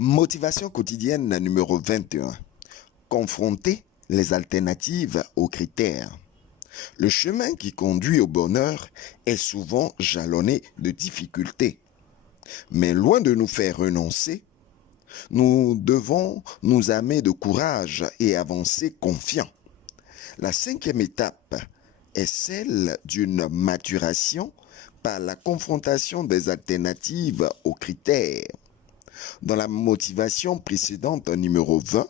Motivation quotidienne numéro 21. Confronter les alternatives aux critères. Le chemin qui conduit au bonheur est souvent jalonné de difficultés. Mais loin de nous faire renoncer, nous devons nous armer de courage et avancer confiants. La cinquième étape est celle d'une maturation par la confrontation des alternatives aux critères. Dans la motivation précédente numéro 20,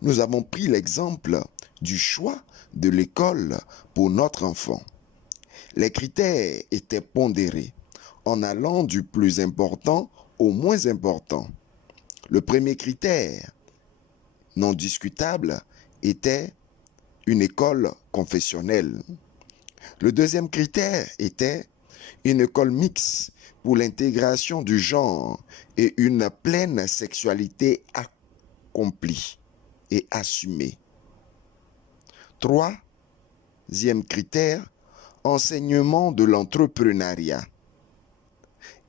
nous avons pris l'exemple du choix de l'école pour notre enfant. Les critères étaient pondérés en allant du plus important au moins important. Le premier critère, non discutable, était une école confessionnelle. Le deuxième critère était une école mixte pour l'intégration du genre et une pleine sexualité accomplie et assumée. Troisième critère, enseignement de l'entrepreneuriat.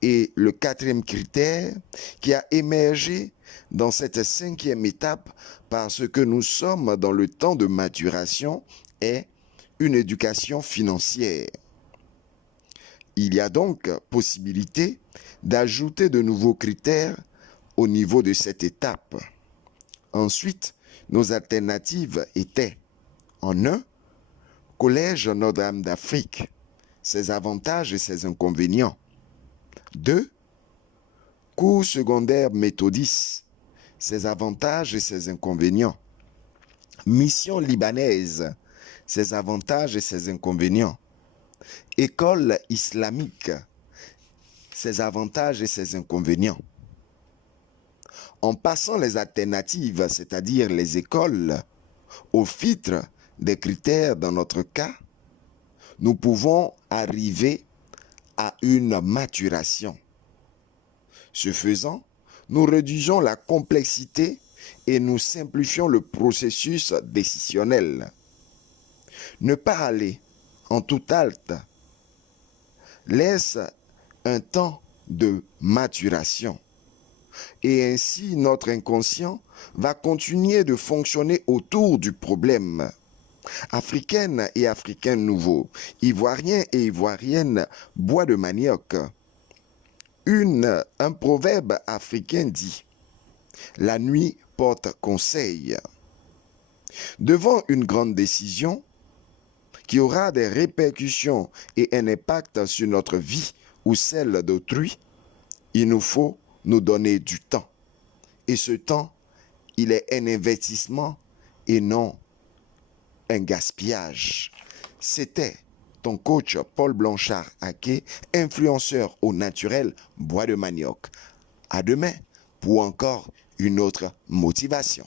Et le quatrième critère qui a émergé dans cette cinquième étape parce que nous sommes dans le temps de maturation est une éducation financière. Il y a donc possibilité d'ajouter de nouveaux critères au niveau de cette étape. Ensuite, nos alternatives étaient en 1, Collège Notre-Dame d'Afrique, ses avantages et ses inconvénients. 2, cours secondaire méthodiste, ses avantages et ses inconvénients. Mission libanaise, ses avantages et ses inconvénients. École islamique, ses avantages et ses inconvénients. En passant les alternatives, c'est-à-dire les écoles, au filtre des critères dans notre cas, nous pouvons arriver à une maturation. Ce faisant, nous réduisons la complexité et nous simplifions le processus décisionnel. Ne pas aller en tout halte laisse un temps de maturation. Et ainsi, notre inconscient va continuer de fonctionner autour du problème. Africaines et Africains nouveaux, Ivoiriens et Ivoiriennes, bois de manioc. Un proverbe africain dit « La nuit porte conseil ». Devant une grande décision qui aura des répercussions et un impact sur notre vie ou celle d'autrui, il nous faut nous donner du temps. Et ce temps, il est un investissement et non un gaspillage. C'était ton coach Paul Blanchard-Aké, influenceur au naturel bois de manioc. À demain pour encore une autre motivation.